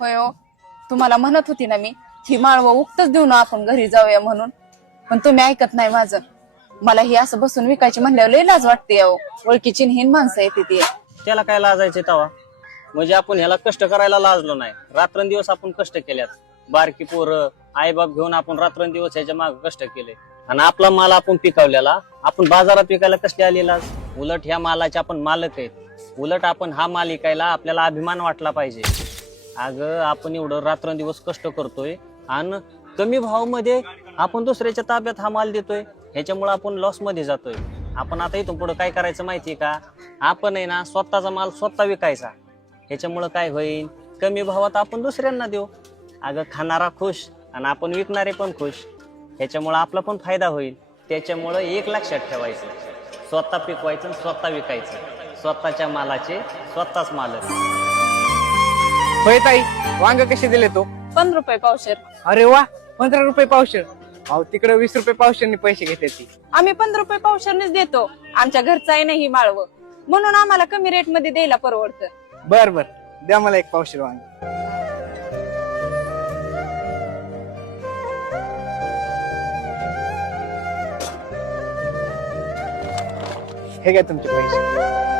होय हो, तुम्हाला म्हणत होती ना मी ही माळवं उगतच देऊ ना आपण घरी जाऊया म्हणून, पण तुम्ही ऐकत नाही माझं. मला ही असं बसून विकायची म्हणल्यावर लय लाज वाटते अहो. ओळखीची हीन माणसं येते ती. त्याला काय लाजायचे तवा? म्हणजे आपण ह्याला कष्ट करायला लाजलो नाही. रात्रंदिवस आपण कष्ट केल्यात. बारकी पोरं आईबाप घेऊन आपण रात्रंदिवस ह्याच्या मागे कष्ट केले आणि आपला माल आपण पिकवलेला आपण बाजारात विकायला कसले आले लाज? उलट ह्या मालाचे आपण मालक आहेत. उलट आपण हा माल विकायला आपल्याला अभिमान वाटला पाहिजे. अगं आपण एवढं रात्रंदिवस कष्ट करतोय आणि कमी भावामध्ये आपण दुसऱ्याच्या ताब्यात हा माल देतोय. ह्याच्यामुळे आपण लॉस मध्ये जातोय. आपण आता इथून पुढे काय करायचं माहितीये का? आपण आहे ना स्वतःचा माल स्वतः विकायचा. ह्याच्यामुळे काय होईल? कमी भावात आपण दुसऱ्यांना देऊ. अगं खाणारा खुश आणि आपण विकणारे पण खुश. ह्याच्यामुळे आपला पण फायदा होईल. त्याच्यामुळे एक लक्षात ठेवायचं, स्वतः पिकवायचं आणि स्वतः विकायचं. स्वतःच्या मालाचे स्वतःच मालक. होय ताई, वांग कसे दिले तो? 15 रुपये पावशेर. अरे वा, 15 रुपये पावशेर. अहो तिकडे 20 रुपये पावशेरने पैसे घेते ती. आम्ही 15 रुपये पावशेरनेच देतो. आमच्या घरचं आहे ना ही माळवं, म्हणून आम्हाला कमी रेट मध्ये द्यायला परवडतं. बर बर, द्या मला एक पावशेर वांग. हे घ्या तुमचे पैसे.